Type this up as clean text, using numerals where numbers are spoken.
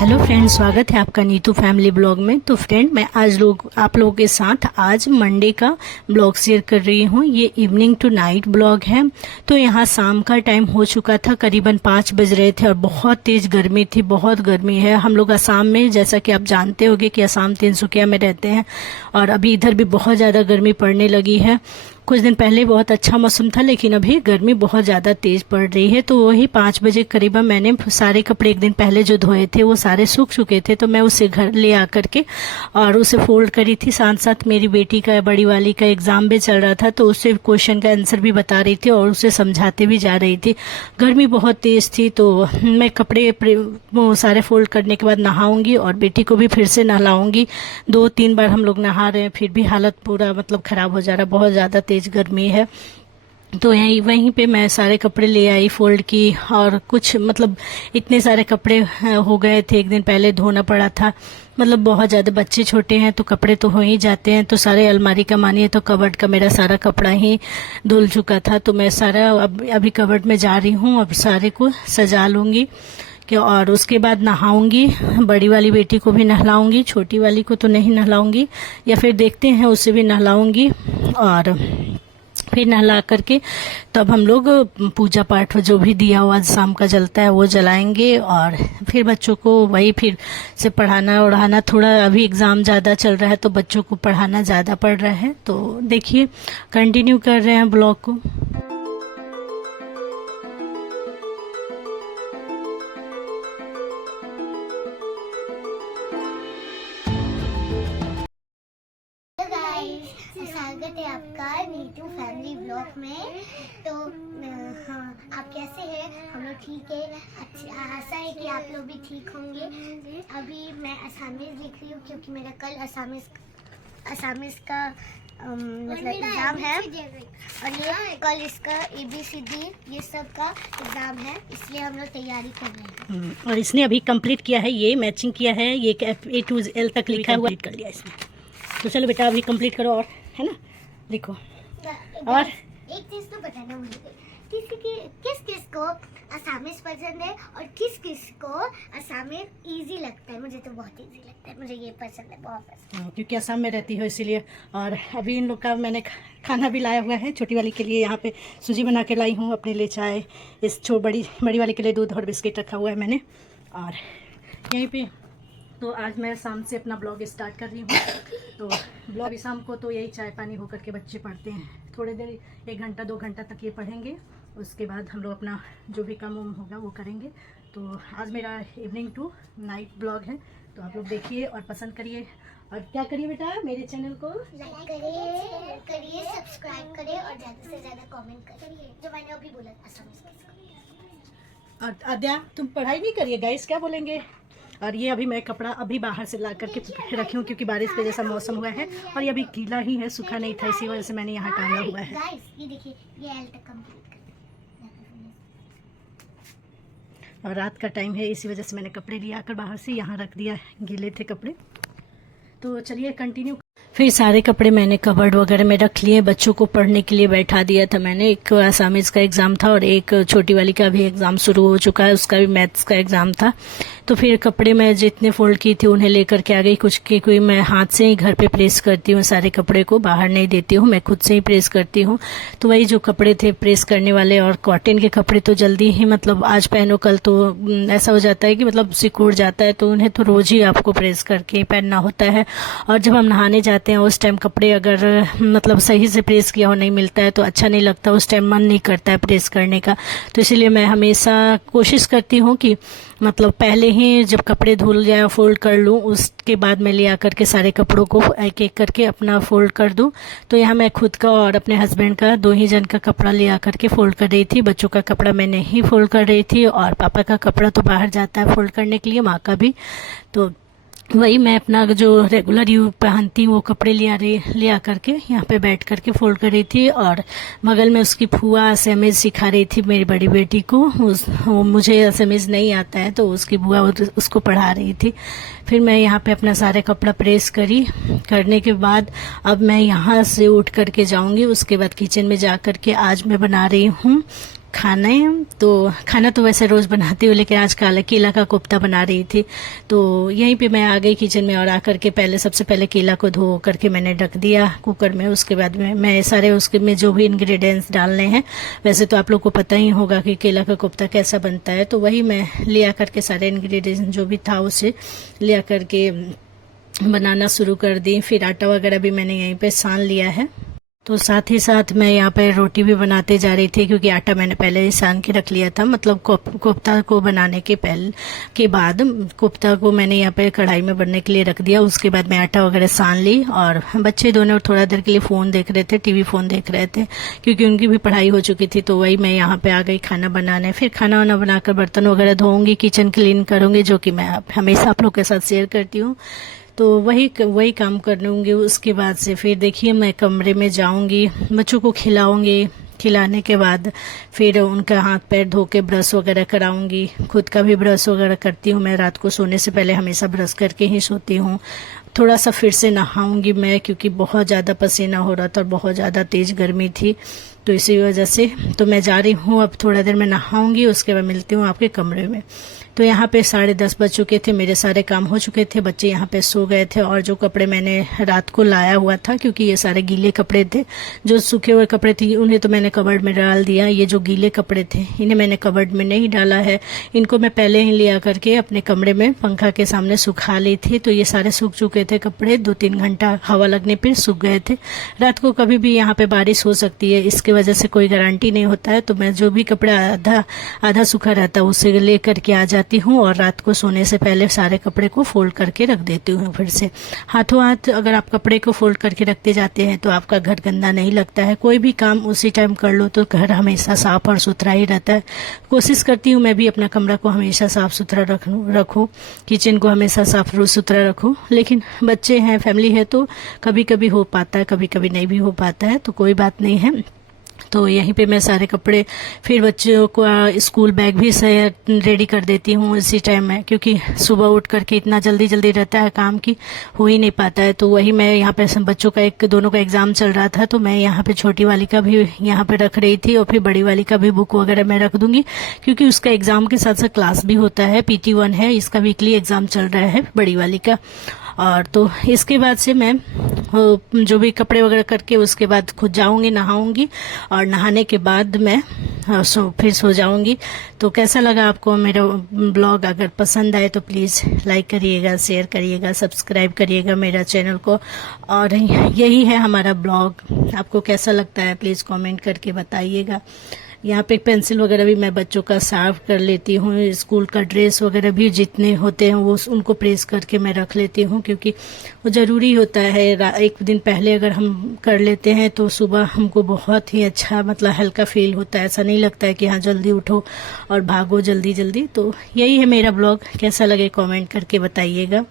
Hello friends, स्वागत है आपका नीतू फैमिली ब्लॉग में। तो फ्रेंड, मैं आप लोगों के साथ आज मंडे का ब्लॉग शेयर कर रही हूँ। ये इवनिंग टू नाइट ब्लॉग है। तो यहाँ शाम का टाइम हो चुका था, करीबन 5 बज रहे थे और बहुत तेज गर्मी थी। बहुत गर्मी है। हम लोग असम में, जैसा कि आप जानते होंगे कि असम तिनसुकिया में रहते हैं और अभी इधर भी बहुत ज़्यादा गर्मी पड़ने लगी है। कुछ दिन पहले बहुत अच्छा मौसम था, लेकिन अभी गर्मी बहुत ज़्यादा तेज़ पड़ रही है। तो वही 5 बजे करीबन मैंने सारे कपड़े एक दिन पहले जो धोए थे वो सारे सूख चुके थे, तो मैं उसे घर ले आकर के और उसे फोल्ड करी थी। साथ साथ मेरी बेटी का, बड़ी वाली का एग्ज़ाम भी चल रहा था, तो उससे क्वेश्चन का आंसर भी बता रही थी और उसे समझाते भी जा रही थी। गर्मी बहुत तेज़ थी, तो मैं कपड़े वो सारे फोल्ड करने के बाद नहाऊंगी और बेटी को भी फिर से नहलाऊंगी। 2-3 बार हम लोग नहा रहे हैं, फिर भी हालत पूरा ख़राब हो जा रहा है। बहुत ज़्यादा तेज़ गर्मी है। तो वहीं पे मैं सारे कपड़े ले आई, फोल्ड की, और कुछ इतने सारे कपड़े हो गए थे, एक दिन पहले धोना पड़ा था। बहुत ज़्यादा, बच्चे छोटे हैं तो कपड़े तो हो ही जाते हैं। तो सारे अलमारी का मानिए तो कबर्ड का मेरा सारा कपड़ा ही धुल चुका था। तो मैं सारा अभी कबर्ड में जा रही हूँ, अब सारे को सजा लूँगी और उसके बाद नहाऊंगी। बड़ी वाली बेटी को भी नहलाऊंगी, छोटी वाली को तो नहीं नहलाऊंगी, या फिर देखते हैं उसे भी नहलाऊंगी। और फिर नहला करके तब हम लोग पूजा पाठ जो भी दिया हुआ शाम का जलता है वो जलाएंगे। और फिर बच्चों को वही फिर से पढ़ाना उड़ाना। थोड़ा अभी एग्ज़ाम ज़्यादा चल रहा है तो बच्चों को पढ़ाना ज़्यादा पड़ रहा है। तो देखिए, कंटिन्यू कर रहे हैं ब्लॉग को। स्वागत है आपका नीतू फैमिली ब्लॉग में। तो हाँ, आप कैसे हैं? हम लोग ठीक है। अच्छा, आशा है कि आप लोग भी ठीक होंगे। अभी मैं असामीज लिख रही हूँ क्योंकि मेरा कल असामीज का एग्ज़ाम है और ये कल इसका ABCD ये सब का एग्ज़ाम है, इसलिए हम लोग तैयारी कर रहे हैं। और इसने अभी कंप्लीट किया है, ये मैचिंग किया है, ये A to L तक लिखा हुआ कर लिया इसने। तो चलो बेटा, अभी कंप्लीट करो और, है ना, लिखो। और एक चीज तो बताना मुझे, किस किस को असामीज पसंद है और किस किस को असामीज इजी लगता है। मुझे तो बहुत इजी लगता है, मुझे ये पसंद है, बहुत पसंद है। क्योंकि असम में रहती हो इसीलिए। और अभी इन लोग का मैंने खाना भी लाया हुआ है। छोटी वाली के लिए यहाँ पे सूजी बना के लाई हूँ, अपने लिए चाय, इस बड़ी वाली के लिए दूध और बिस्किट रखा हुआ है मैंने। और यहीं पे तो आज मैं शाम से अपना ब्लॉग स्टार्ट कर रही हूँ। तो ब्लॉग अभी शाम को तो यही चाय पानी होकर के बच्चे पढ़ते हैं, थोड़ी देर 1 घंटा 2 घंटा तक ये पढ़ेंगे। उसके बाद हम लोग अपना जो भी काम होगा वो करेंगे। तो आज मेरा इवनिंग टू नाइट ब्लॉग है, तो आप लोग देखिए और पसंद करिए। और क्या करिए बेटा, मेरे चैनल को लाइक करिए, सब्सक्राइब करिए और ज़्यादा से ज़्यादा कमेंट करिए, जो मैंने अभी बोला और आद्या, तुम पढ़ाई नहीं करिए गाइस, क्या बोलेंगे। और ये अभी मैं कपड़ा अभी बाहर से ला करके रखी हूँ क्योंकि बारिश के जैसा मौसम हुआ है और ये अभी गीला ही है, सूखा नहीं था, इसी वजह से मैंने यहाँ टांगा हुआ है। गाइस, ये देखिए, ये L तक कंप्लीट कर। और रात का टाइम है, इसी वजह से मैंने कपड़े लिया कर बाहर से यहाँ रख दिया, गीले थे कपड़े। तो चलिए कंटिन्यू। फिर सारे कपड़े मैंने कबर्ड वगैरह में रख लिए। बच्चों को पढ़ने के लिए बैठा दिया था मैंने। एक असामीज का एग्ज़ाम था और एक छोटी वाली का भी एग्ज़ाम शुरू हो चुका है, उसका भी मैथ्स का एग्ज़ाम था। तो फिर कपड़े मैं जितने फोल्ड की थी उन्हें लेकर के आ गई। कुछ के कोई मैं हाथ से ही घर पे प्रेस करती हूँ, सारे कपड़े को बाहर नहीं देती हूँ, मैं खुद से ही प्रेस करती हूँ। तो वही जो कपड़े थे प्रेस करने वाले, और कॉटन के कपड़े तो जल्दी ही आज पहनो कल तो ऐसा हो जाता है कि सिकुड़ जाता है, तो उन्हें तो रोज़ ही आपको प्रेस करके पहनना होता है। और जब हम नहाने जाते हैं उस टाइम कपड़े अगर सही से प्रेस किया हो नहीं मिलता है तो अच्छा नहीं लगता, उस टाइम मन नहीं करता है प्रेस करने का। तो इसलिए मैं हमेशा कोशिश करती हूँ कि पहले ही जब कपड़े धुल जाए फोल्ड कर लूँ, उसके बाद मैं ले आकर के सारे कपड़ों को एक एक करके अपना फोल्ड कर दूँ। तो यहाँ मैं खुद का और अपने हस्बैंड का 2 ही जन का कपड़ा ले आकर के फोल्ड कर रही थी। बच्चों का कपड़ा मैं नहीं फोल्ड कर रही थी और पापा का कपड़ा तो बाहर जाता है फोल्ड करने के लिए, माँ का भी। तो वही मैं अपना जो रेगुलर यूज पहनती हूँ वो कपड़े ले आ करके यहाँ पे बैठ करके फोल्ड कर रही थी। और बगल में उसकी फुआ असमीज सिखा रही थी मेरी बड़ी बेटी को। वो मुझे असमीज नहीं आता है तो उसकी बुआ उसको पढ़ा रही थी। फिर मैं यहाँ पे अपना सारे कपड़ा प्रेस करने के बाद अब मैं यहाँ से उठ करके जाऊँगी। उसके बाद किचन में जा करके आज मैं बना रही हूँ खाने। तो खाना तो वैसे रोज़ बनाती हूँ, लेकिन आज केला का कोफ्ता बना रही थी। तो यहीं पे मैं आ गई किचन में और आकर के सबसे पहले केला को धो करके मैंने ढक दिया कुकर में। उसके बाद में मैं सारे उसके में जो भी इंग्रेडिएंट्स डालने हैं, वैसे तो आप लोग को पता ही होगा कि केला का कोफ्ता कैसा बनता है। तो वही मैं लिया करके सारे इंग्रेडिएंट्स जो भी था उसे लिया करके बनाना शुरू कर दी। फिर आटा वगैरह भी मैंने यहीं पे सान लिया है। तो साथ ही साथ मैं यहाँ पे रोटी भी बनाते जा रही थी, क्योंकि आटा मैंने पहले ही सान के रख लिया था। मतलब कोफ्ता को बनाने के बाद कोफ्ता को मैंने यहाँ पे कढ़ाई में बनने के लिए रख दिया। उसके बाद मैं आटा वगैरह सान ली और बच्चे दोनों थोड़ा देर के लिए फ़ोन देख रहे थे, टीवी फ़ोन देख रहे थे, क्योंकि उनकी भी पढ़ाई हो चुकी थी। तो वही मैं यहाँ पे आ गई खाना बनाने। फिर खाना वाना बनाकर बर्तन वगैरह धोऊंगी, किचन क्लीन करूँगी, जो कि मैं हमेशा आप लोग के साथ शेयर करती हूँ। तो वही काम कर लूँगी। उसके बाद से फिर देखिए मैं कमरे में जाऊँगी, बच्चों को खिलाऊँगी। खिलाने के बाद फिर उनका हाथ पैर धो के ब्रश वगैरह कराऊंगी। खुद का भी ब्रश वगैरह करती हूँ। मैं रात को सोने से पहले हमेशा ब्रश करके ही सोती हूँ। थोड़ा सा फिर से नहाऊंगी मैं, क्योंकि बहुत ज़्यादा पसीना हो रहा था और बहुत ज़्यादा तेज़ गर्मी थी। तो इसी वजह से तो मैं जा रही हूँ, अब थोड़ा देर में नहाऊंगी। उसके बाद मिलती हूँ आपके कमरे में। तो यहाँ पे 10:30 बज चुके थे, मेरे सारे काम हो चुके थे, बच्चे यहाँ पे सो गए थे। और जो कपड़े मैंने रात को लाया हुआ था, क्योंकि ये सारे गीले कपड़े थे, जो सूखे हुए कपड़े थे उन्हें तो मैंने कबर्ड में डाल दिया। ये जो गीले कपड़े थे इन्हें मैंने कबर्ड में नहीं डाला है। इनको मैं पहले ही लिया करके अपने कमरे में पंखा के सामने सुखा ली थी। तो ये सारे सूख चुके थे कपड़े, 2-3 घंटा हवा लगने पर सूख गए थे। रात को कभी भी यहाँ पे बारिश हो सकती है, इसके वजह से कोई गारंटी नहीं होता है। तो मैं जो भी कपड़ा आधा सूखा रहता है उसे ले करके आ जाती हूँ और रात को सोने से पहले सारे कपड़े को फोल्ड करके रख देती हूँ। फिर से हाथों हाथ अगर आप कपड़े को फोल्ड करके रखते जाते हैं तो आपका घर गंदा नहीं लगता है। कोई भी काम उसी टाइम कर लो तो घर हमेशा साफ और सुथरा ही रहता है। कोशिश करती हूँ मैं भी अपना कमरा को हमेशा साफ सुथरा रखूँ, किचन को हमेशा साफ सुथरा रखूँ। लेकिन बच्चे हैं, फैमिली है, तो कभी कभी हो पाता है, कभी कभी नहीं भी हो पाता है। तो कोई बात नहीं है। तो यहीं पे मैं सारे कपड़े, फिर बच्चों को स्कूल बैग भी रेडी कर देती हूँ इसी टाइम में, क्योंकि सुबह उठ करके इतना जल्दी रहता है काम की हो ही नहीं पाता है। तो वही मैं यहाँ पे बच्चों का दोनों का एग्जाम चल रहा था, तो मैं यहाँ पे छोटी वाली का भी यहाँ पे रख रही थी और फिर बड़ी वाली का भी बुक वगैरह मैं रख दूंगी, क्योंकि उसका एग्जाम के साथ साथ क्लास भी होता है। PT1 है, इसका वीकली एग्जाम चल रहा है बड़ी वाली का। और तो इसके बाद से मैं जो भी कपड़े वगैरह करके उसके बाद खुद जाऊंगी, नहाऊंगी और नहाने के बाद मैं फिर सो जाऊंगी। तो कैसा लगा आपको मेरा ब्लॉग? अगर पसंद आए तो प्लीज़ लाइक करिएगा, शेयर करिएगा, सब्सक्राइब करिएगा मेरा चैनल को। और यही है हमारा ब्लॉग। आपको कैसा लगता है प्लीज़ कमेंट करके बताइएगा। यहाँ पे पेंसिल वगैरह भी मैं बच्चों का साफ कर लेती हूँ। स्कूल का ड्रेस वगैरह भी जितने होते हैं वो उनको प्रेस करके मैं रख लेती हूँ, क्योंकि वो ज़रूरी होता है। एक दिन पहले अगर हम कर लेते हैं तो सुबह हमको बहुत ही अच्छा, मतलब हल्का फील होता है। ऐसा नहीं लगता है कि हाँ जल्दी उठो और भागो जल्दी। तो यही है मेरा ब्लॉग। कैसा लगे कमेंट करके बताइएगा।